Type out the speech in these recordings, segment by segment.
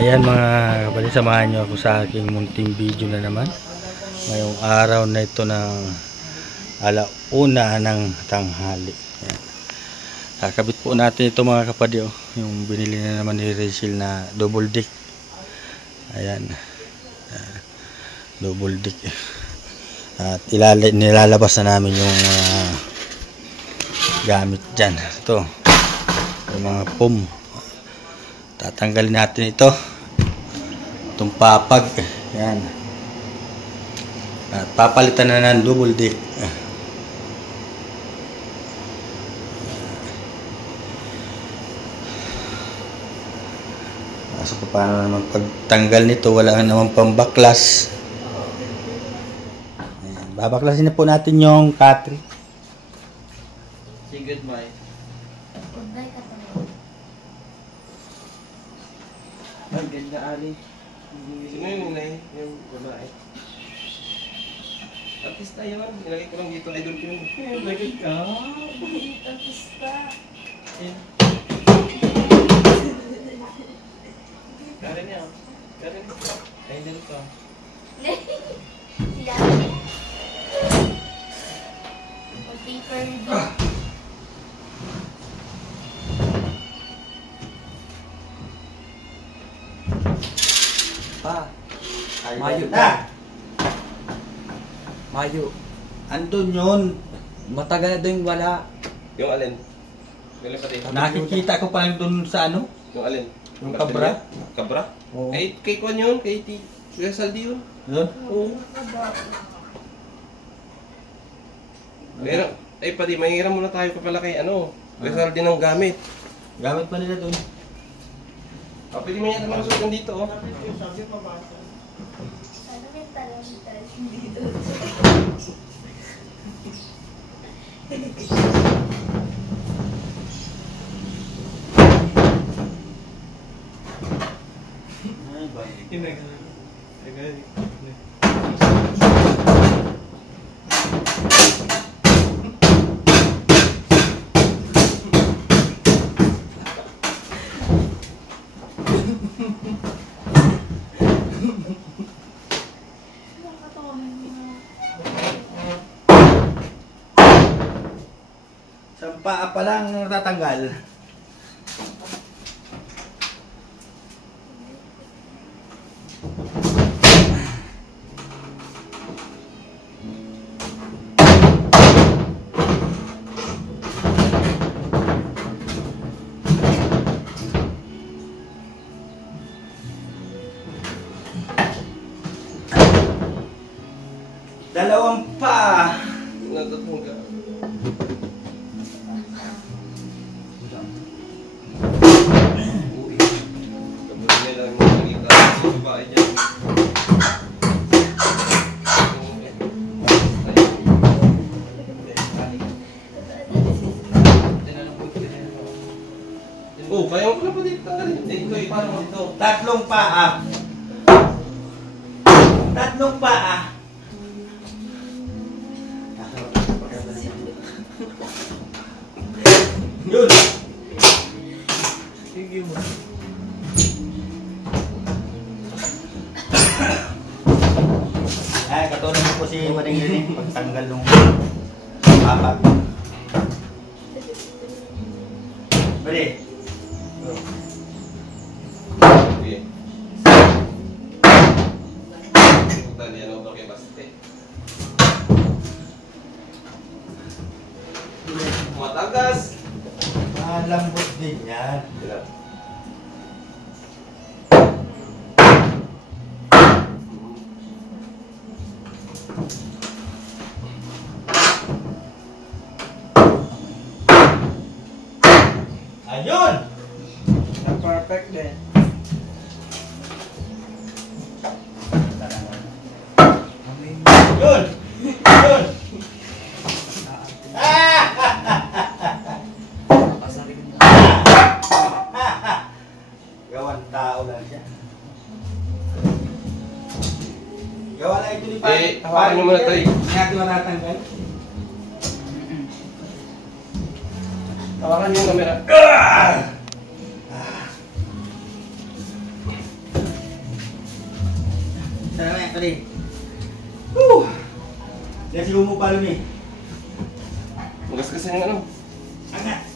Ayan mga kapatid, samahan nyo ako sa aking munting video na naman ngayong araw na ito ng alauna ng tanghali. Ayan. Kakabit po natin ito mga kapatid, yung binili na naman ni Rachel na double deck. Ayan, double deck. At nilalabas na namin yung gamit dyan. Ito yung mga pom. Tatanggalin natin ito, itong papag. Yan. At papalitan na ng double deck. So paano naman pagtanggal nito, wala naman pang baklas. Ayan. Babaklasin na po natin yung cartridge. Say goodbye. Goodbye ka pa. Ang ganda, Ali. Sino yung nilay? Yung babae. Artista yun. Nilagay ko lang dito. Idol ko yun. Nilagay ka. Artista. Karen niya. Karen. Idol ka. Siya. Paper din. Pa. Mayo na. Mayo. Andun yun. Matagal na doon wala. Yung alin? Yung pati. Nakikita ko pa lang dun sa ano? Yung alin? Yung kabra. Kabra? Oo. Kay Kwan yun? Kay Kuya Saldi yun? Yun? Oo. Pero, pati, mahiram muna tayo pa pala kay ano. Kuya Saldi ng gamit. Gamit pa nila dun. Pwede mo yan naman suot dito, oh. Ano may palantal dito? Sa paa pa lang natatanggal. Dalawang pa. Nagtatungga. Uy. Kabuti nila yung mga nakita sa babae dyan. Oh, kaya mo pala pa dito tanggalin. Ito yung parang dito. Tatlong paa. Tatlong paa. Yun. Sige mo. Ay, katulad mo po si Maring Liling pagtanggal ng papag. Bali. Sige. Tali yan ako kay Baste. Matagas. Malambot din yan. Ayun! Perfect din. Yun! Yun! Gawan tao lang siya. Gawa na ito ni Pari. Hawakan nyo muna tayo. Hindi natin matatanggal. Hawakan nyo yung camera. tali. Woo! Let's go mo palo ni. Magasgasan yung ano. Angat.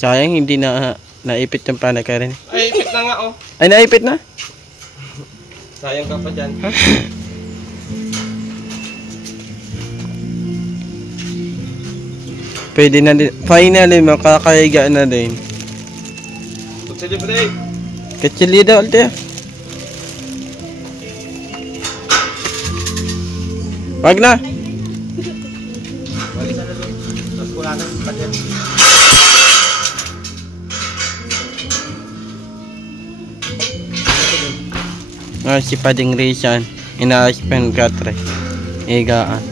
Sayang hindi na naipit yung panay ka rin. Ay, ipit na nga oh. Ay, naipit na? Sayang ka pa dyan. Pwede na din. Finally, makakahiga na din. Tutsili pa rin. Kachili daw, Altea. Wag na. Tapos ko lang pagyan. Si Pading Rizan. Ina-spend ka, tre. Higaan.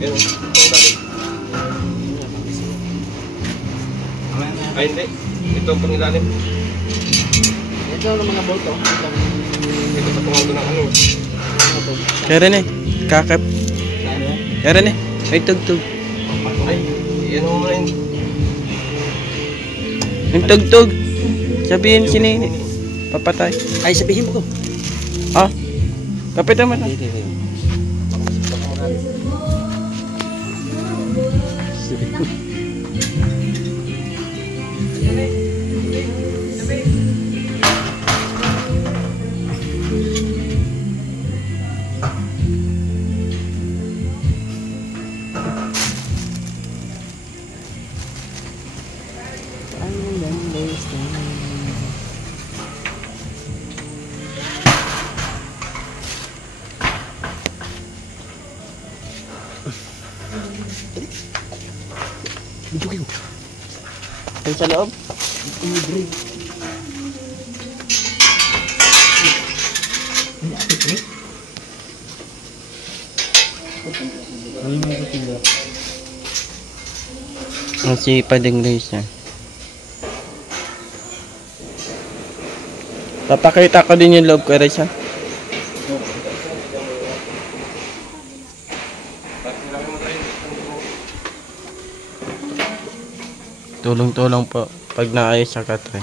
Yan. Ay, hindi. Ito ang pangilalim. Ito ang mga bolto. Ito sa pangalto ng ano. Kaya rin eh. Kakap. Ano yan? Kaya rin eh. Ay, tugtog. Ay, yan mo muna yun. Yung tugtog. Sabihin si Nini. Papatay. Ay, sabihin mo ko. Ah. Kapitan mo na. Yung sa loob? Ang si Pading Rizan. Papakita ko din yung loob ko, Rizan. Tulong-tulong po pag naayos sa katre.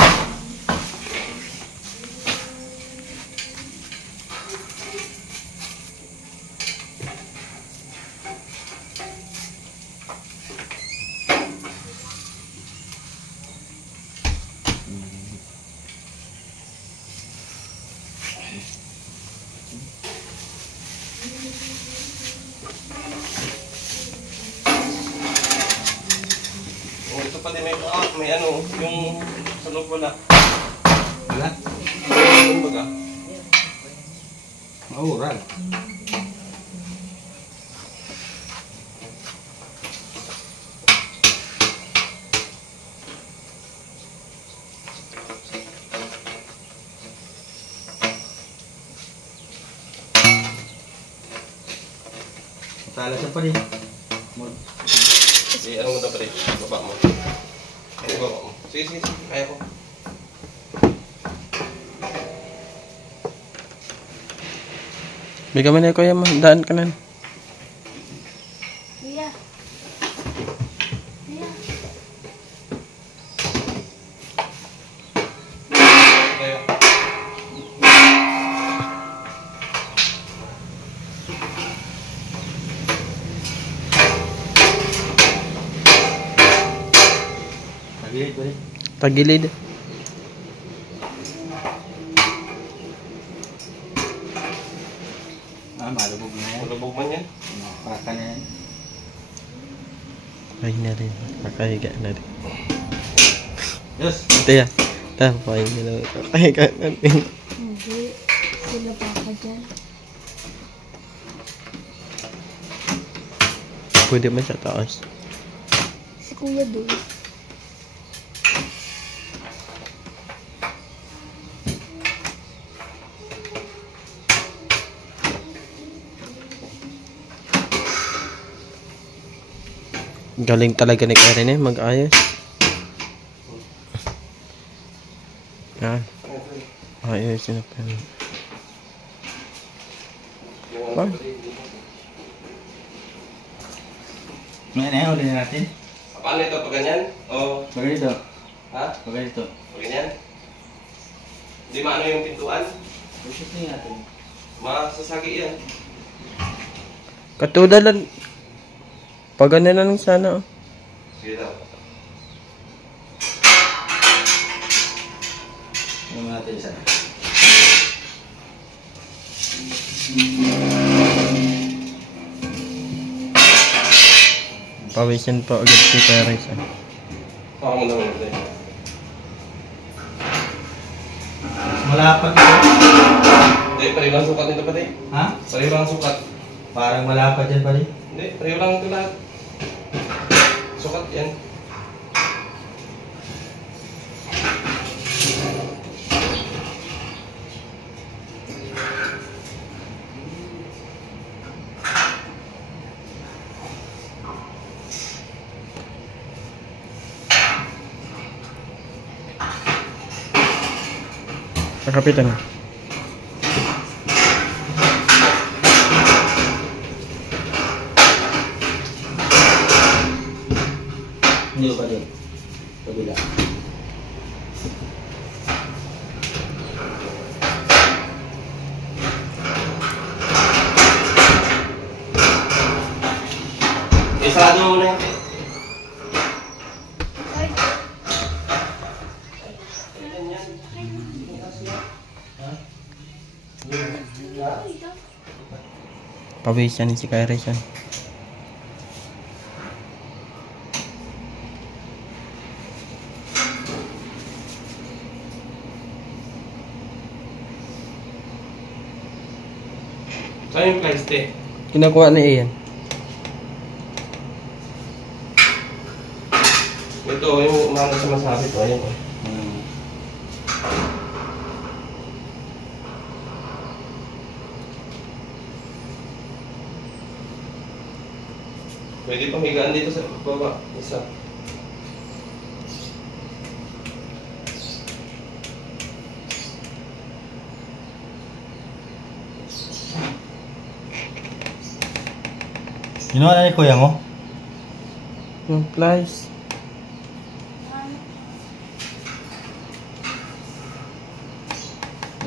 Ito pa din may ano, yung sa loob wala. Wala? Ano baga? Maural. Tala siya pa rin. Ano mo na pare? Baba mo. Baba mo. Sige, sige, sige. Kaya ko. Bigyan mo na kuya mo. Daan ka na. Kuya. Kuya. Kaya. Tagilid pa rin. Tagilid. Malubog na yan. Malubog man yan. Paka na yan. Ay na rin. Kakahiga na rin. Yes. Ito yan. Pahinga na rin. Kakahiga na rin. Hindi. Sila pa ka dyan. Pwede man sa taas. Si Kuya doon. Galing talaga ni Karen eh. Mag-ayos. Yan. Ayos yun pa yun. Bang. Ngayon na yan, uli na natin. Paano ito? Pag ganyan? O, Pag ganito. ha? Pag ganito. Pag ganyan? Hindi maano yung pintuan? Pushing natin. Masasagi yan. Katuda lang. Pag ano na lang sana. Sige daw. Yung natin isa. Pawisan pa agad si Paris. Ako muna muna tayo. Malapad ito. Hindi, pareho lang sukat nito pati. Ha? Pareho lang sukat. Parang malapad yan pa rin. Hindi, pareho lang ito lahat. Sukat yan. Kakapitan. Hindi pa rin. Kabila. Isado mo na yan. Ay, Pawisan si Paris yan. Saan yung plastic? Kinakuha na iyan. Ito, yung umano sa masabit. O, ayan o. Pwede pang higaan dito sa baba. Isa. Ginawa na ni kuya mo? Yung flies.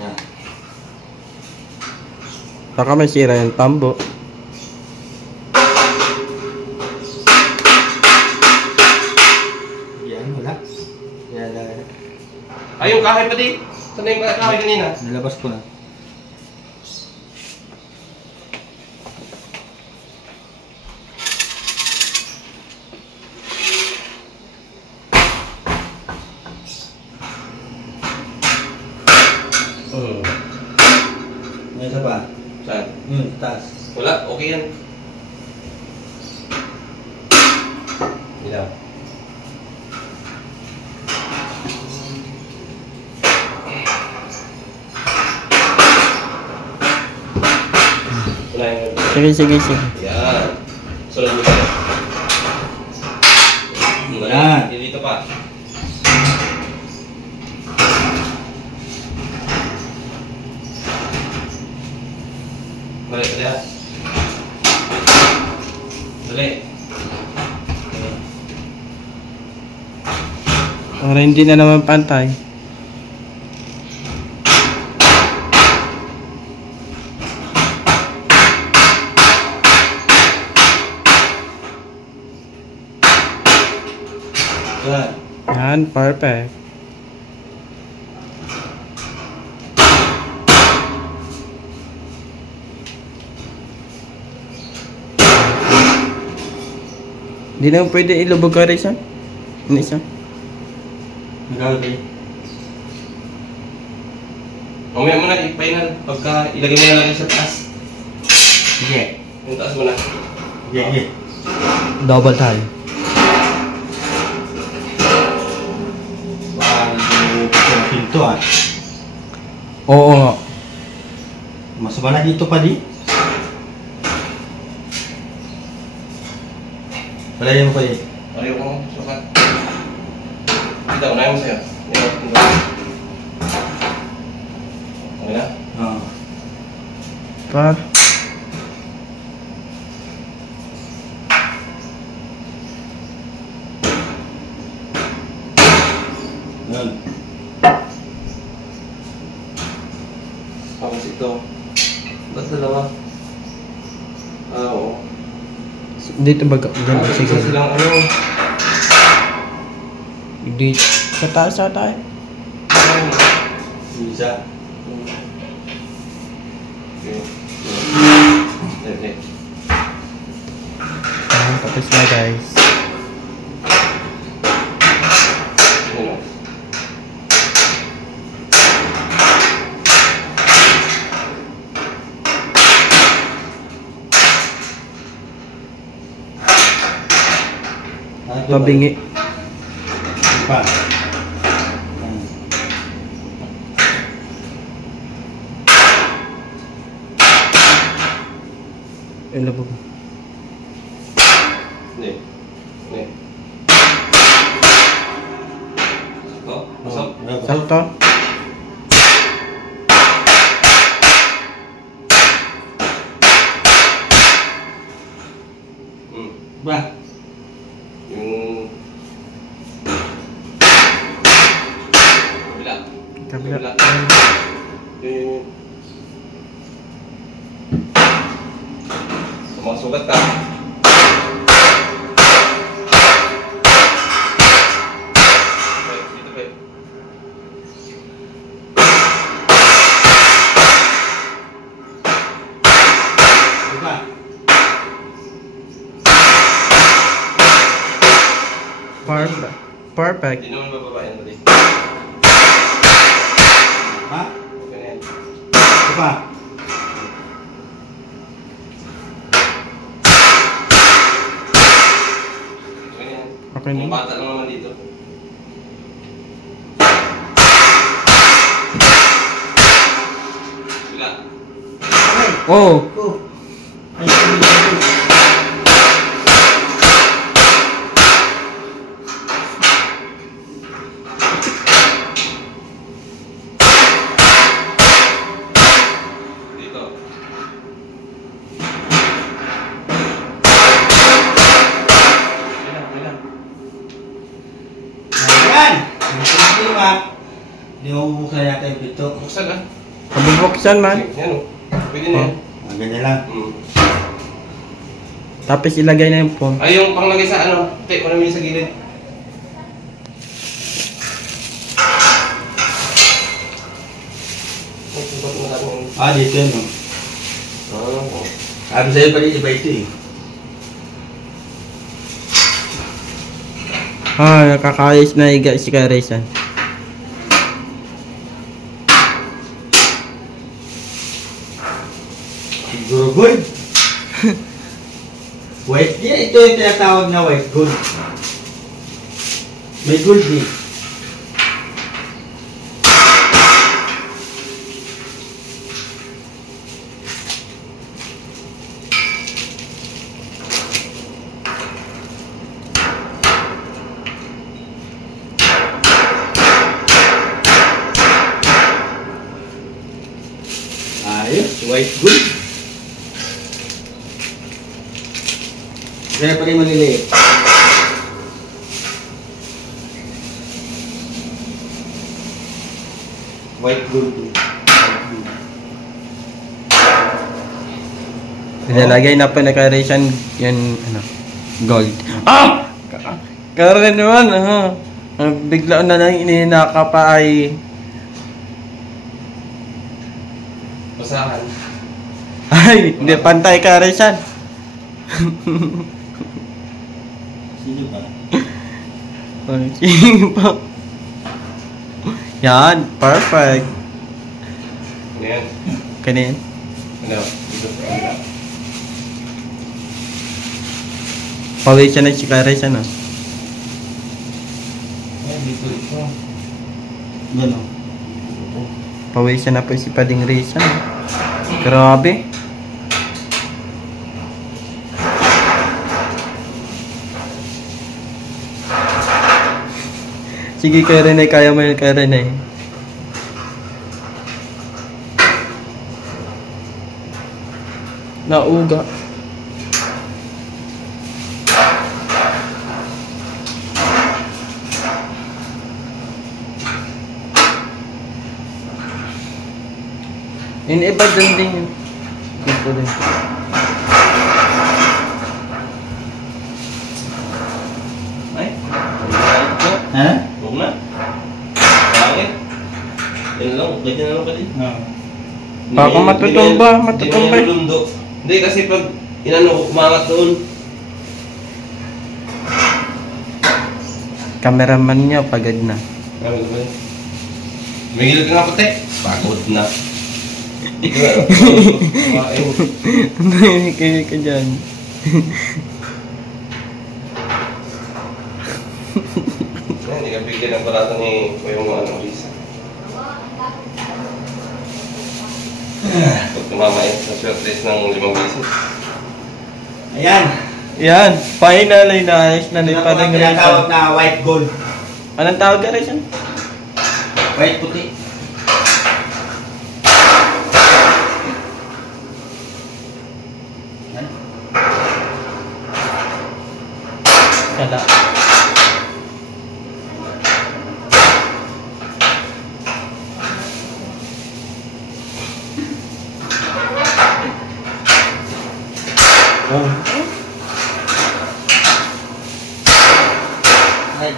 Yan. Baka may sira yung tambo. Yan, wala. Yan, Ay, yung kahoy pa di. Saan na yung kahoy kanina? nilabas ko na. May isa pa. Saan? Taas. Wala, okay yan. Hindi daw. Wala yung... Sige, sige, sige. Yan. Sunod dito. Yan. Dito pa. Dali, dali ha. Dali. Para hindi na naman pantay. Yan. Yan, perfect. Hindi na pwede ilubog ka rin siya. Ano isa? Magagawin. Mamaya mo na, i-final. Pagka ilagay mo na natin sa taas. Sige. Yung taas mo na. Sige, sige. Double tayo. Parang pinto ah. Oo nga. Mas wala dito pa di. Wala yan mo pa di. Ayaw ko, sukat. Dito, unahin mo sa'yo. Okay na? Oo. Par. Yan. Tapos ito. Ba't dalawa? Ah, oo. Dito ba? Ganun Isa sige. silang ano. Dito. Sa taas sa tayo. Isa. Okay. Okay. Ayan, tapos na guys. Ano? Pabingi. Pa. Ilubog. Hindi. Hindi. Oh, masok. Salto. Ba. Yung... Kabila. Kabila. Yung... Sumasugat ka. Okay, dito ba? Diba? Perfect. Perfect. Hindi naman bababayan mo din. Ha? Ganyan. Diba? Ganyan. Okay Yung na. bata lang naman dito. Wala. Oh. Oh. Ay, ay. Dito. Wala. Ayan! Hindi mo ba? Hindi mo bubuksan yata yung pito. Buksan ah. Pabubuksan man. Yan o. Pwede na yan. Ganyan lang. Tapos ilagay na yung phone. Ay, yung panglagay sa ano. Take mo namin sa gilid. Ah, dito yun, no? Sabi sa'yo pala iba ito eh. Ah, nakakayos na iga si Karisan. Siguro good. White, ito yung tinatawag na white gold. May gold eh. White gold. Kaya pa rin maliliit. White gold. Nilalagay na po na Karen yan, ano, gold. Ah! Karen naman, bigla na lang ininaka pa ay... Basahan. Ay, hindi pantay Karen yan. Sino ba? Ay, sige pa. Yan, perfect. Ano yan? Kanin. Ano? Dito sa kanila. Pawisan na si Karen yan, no? Ay, dito ito. Gano'n. Pawisan na po si Pading Rizan. Grabe. Sige, kaya Renay. Kaya mo yun, kaya Renay. Nauga. Yung iba dun din yun. Dito din. Ay, Ha? huwag na. Bakit? Yan lang, ganyan na lang pala. Baka matutumba, matutumba. Hindi lundo. Hindi kasi pag inano, umangat doon. Cameraman niya, pagod na. Ano ba yun? May gilid ka nga puti. Pagod na. Kaya ka dyan. Hindi ka bigyan ng balata ni Kuya mo ano, Lisa. Pag tumama yun sa short list ng 5 beses. Ayan. Yan, final ay naayos na ni Ito na po Pading ang tinatawag Rizan. na white gold. Anong tawag ka Rizan? White puti. Kala. Oh. Ay.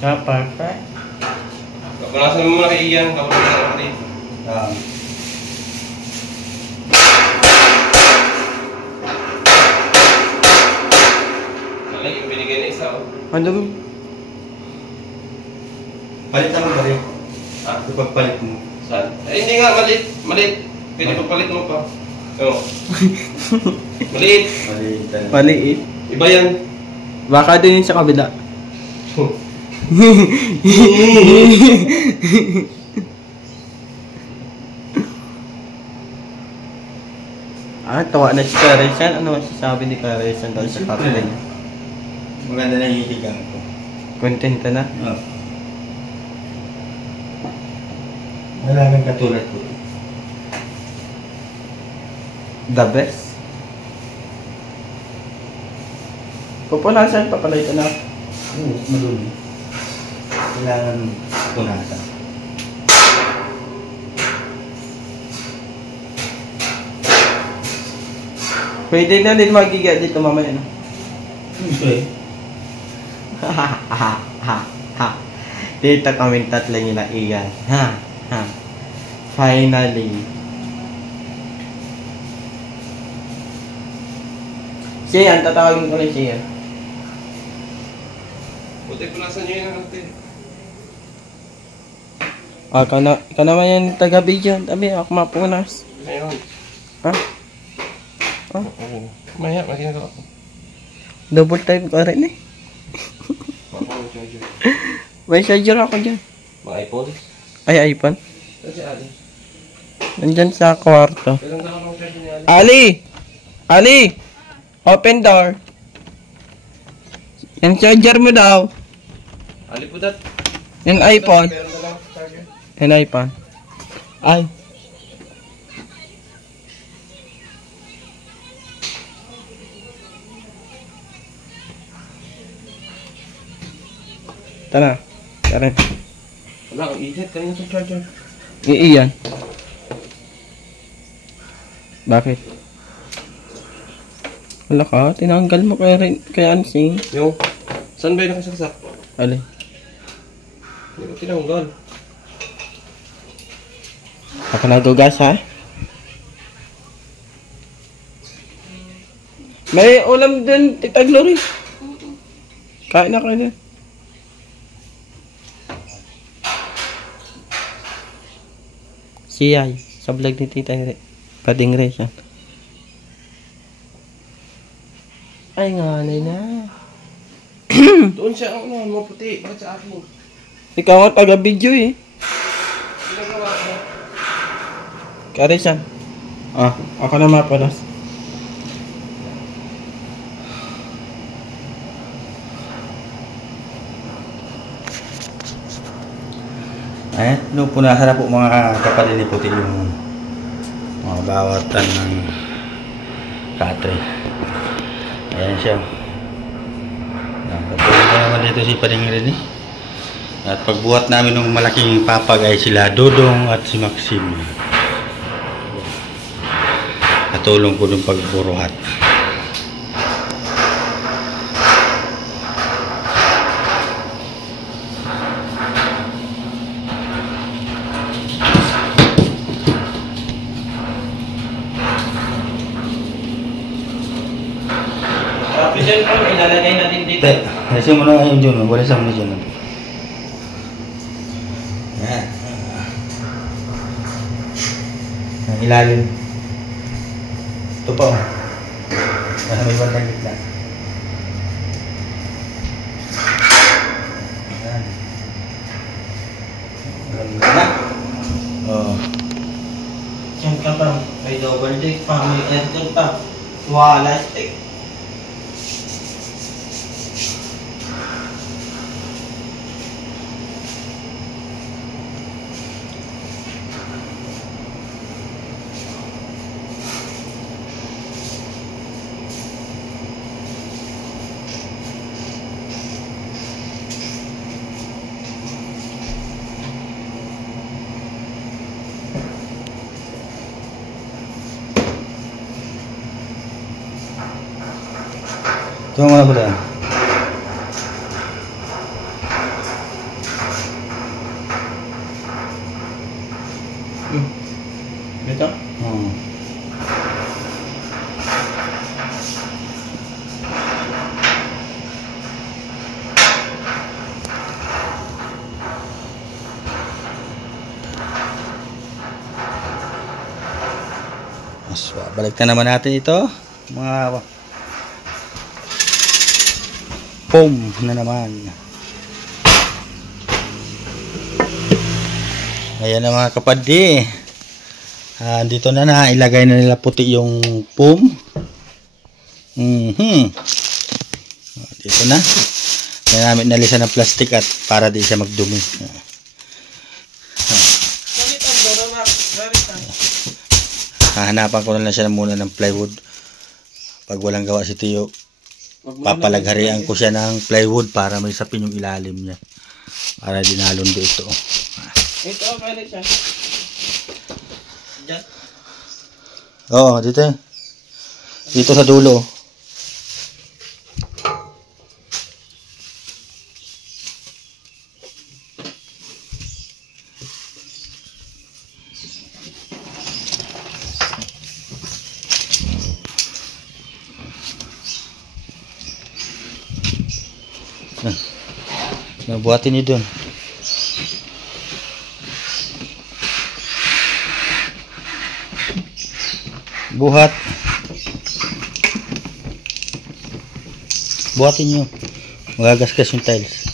Ah, perfect. Kapunasan mo muna kay Ian, kapunasan mo rin. Malay yung binigay na isa oh. Ano? Palitan mo ba rin? Ah, Ito pagpalit mo. saan? Eh, hindi nga, maliit. Maliit. Pwede papalit mo pa. Oo. Maliit. Palitan. Maliit. Iba yan. Baka din yun sa kabila. Tawa na si Karesan. Ano masasabi ni Karesan daw sa kapila niya? Maganda na yung higang ko. Content ka na? Oh. Wala kang katulad ko. The best. Pupunasan, papalay ka na. Oo, madumi. Kailangan punasan. Pwede na din magiga dito mamaya, no? Siyempre. Dito kami tatlo nyo na iyan. Finally. Siya, tatawagin ko lang siya. Buti punasan nyo yun natin. Ka naman yan taga-video. Tabi, ako mapunas. Ayun. Ha? Oo. Maya, maginagawa ko. Double time ka rin eh. Mapa mo charger. May charger ako dyan. Mga iPhone. Ay, iPhone. Saan si Ali? Nandyan sa kwarto. Kailan ka lang charger ni Ali? Ali! Ali! Open door. Yung charger mo daw. Ali po dat. Yung iPhone. Meron na lang charger. Hinay pa. Ay. Tara. Karen. Wala, ang isit. Kanina sa charger. Iiyan. Bakit? Wala ka, tinanggal mo kay Ansing. Yung, saan ba yung nakasaksak? Alin? Hindi ko tinanggal. Ako nagugas ha? May ulam din, Tita Glory. Kain na kayo din. Siyay, sa vlog ni Tita Kading Resan. Ay nga, na. Doon siya, ano, maputi. Bakit sa akin? Ikaw nga taga-video eh. Ginagawa ko. Karisan. Ah, ako na mapalas. Ayan, nung punasan na po mga kapatid ni Puti yung mga bawatan ng katre. Ayan siya. Patuloy na naman dito si Pading Rene. At pagbuhat namin ng malaking papag ay sila Dodong at si Maxim. Katulong ko ng pagburuhat. Tapos dyan po, ilalagay natin dito. Kasi mo na ngayon dyan, wala sa mga dyan. Yan. Ang ilalim. Ito pa. Nasa may bandang gitna. Yan. Ganda na. Oo. Diyan ka pa, may double deck pa, may aircon pa. Wala stick. Ito muna pala. Ito? Oo. Mas balik na naman natin ito. Mga foam na naman. Ayan na mga kapatid. Dito na ilagay na nila puti yung foam. Dito na. Kaya namin nalisan ng plastic at para di siya magdumi. Hahanapan ko na lang siya muna ng plywood. Pag walang gawa si Tiyo, papalagharian ko siya ng plywood para may sapin yung ilalim niya. Para di nalundo ito. Ito, pwede siya. Diyan? Oo, dito eh. Dito sa dulo. Buhatin niyo dun. Buhat. Buhatin niyo. Magagasgas yung tiles.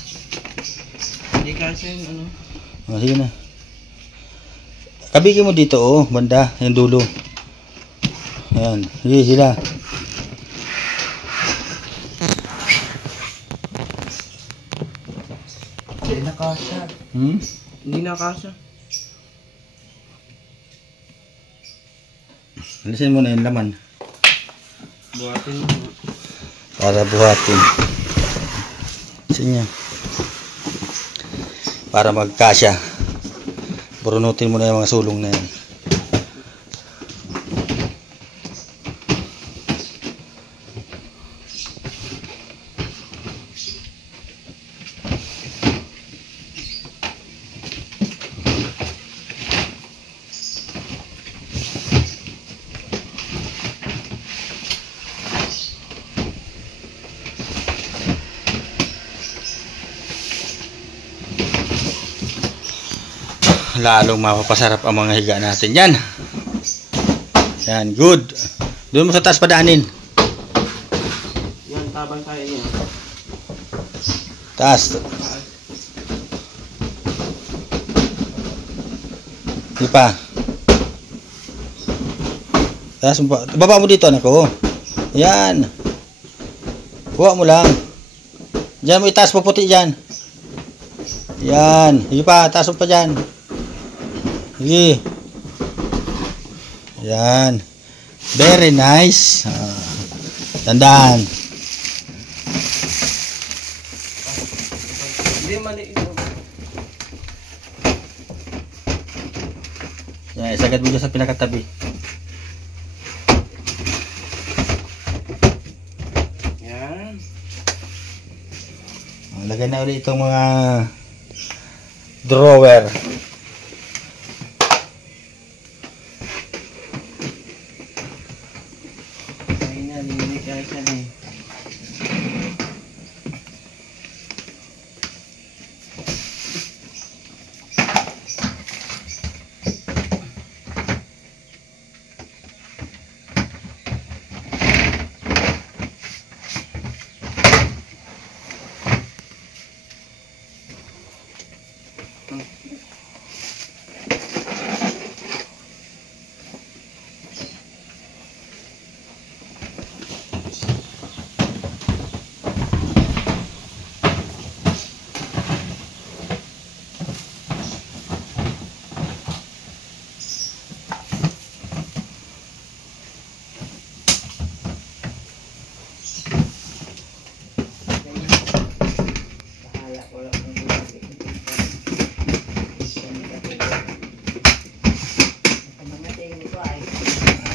Hindi kasi ano. Oh, sige na. Kabigin mo dito, oh, banda, yung dulo. Ayan, sige, sila. Hindi na kasha. Hmm? Hindi na kasha. Alisin mo na yung laman. Buhatin mo. Para buhatin. Alisin niya. Para magkasya. Burunutin mo na yung mga sulong na yan. Lalong mapapasarap ang mga higa natin. Yan. Yan, good. Doon mo sa taas padaanin. Yan, tabang tayo yan. Taas. Di pa. Taas mo pa. Baba mo dito, anak ko. Yan. Kuha mo lang. Diyan mo itaas mo puti dyan. Yan. Di pa, taas mo pa dyan. Sige. Yan. Very nice. Tandaan. Hindi, mali. Yan, isagad mo dyan sa pinakatabi. Yan. Lagay na ulit itong mga drawer.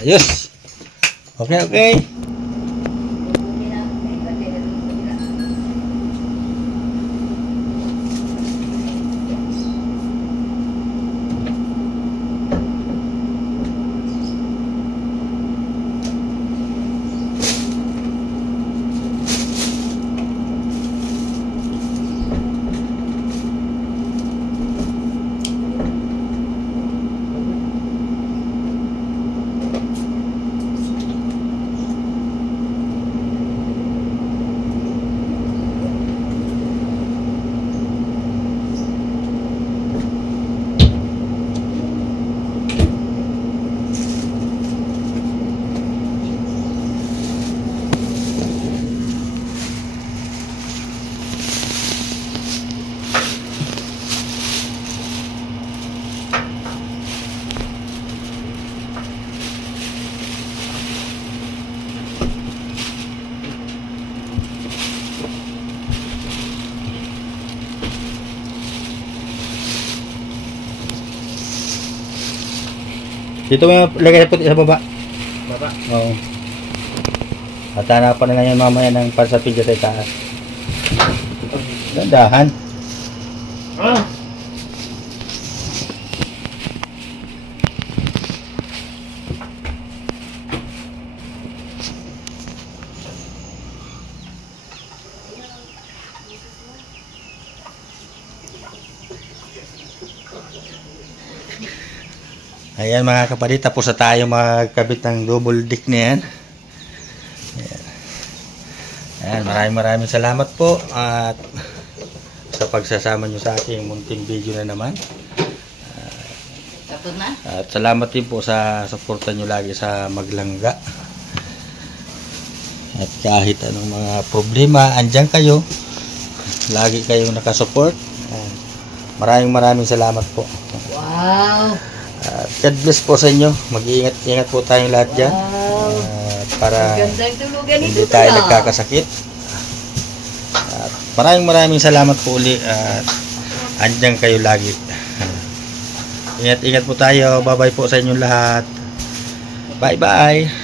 Ayos. Okay, okay. Dito mo yung lagay na puti sa baba. Baba. Oo. At hanapan na lang yan mamaya ng parsapid sa taas. Dandahan. Ah! Ayan mga kapatid, tapos na tayo magkabit ng double deck na yan. Ayan, maraming salamat po at sa pagsasama nyo sa aking munting video na naman. At salamat din po sa suporta nyo lagi sa Maglangga. At kahit anong mga problema, andyan kayo. Lagi kayong nakasupport. Maraming salamat po. Wow! At God bless po sa inyo. Mag-iingat-ingat po tayong lahat dyan. Para Gandang tulugan hindi ito tayo pala. nagkakasakit. At maraming salamat po uli. At andyan kayo lagi. Ingat-ingat po tayo. Bye-bye po sa inyong lahat. Bye-bye.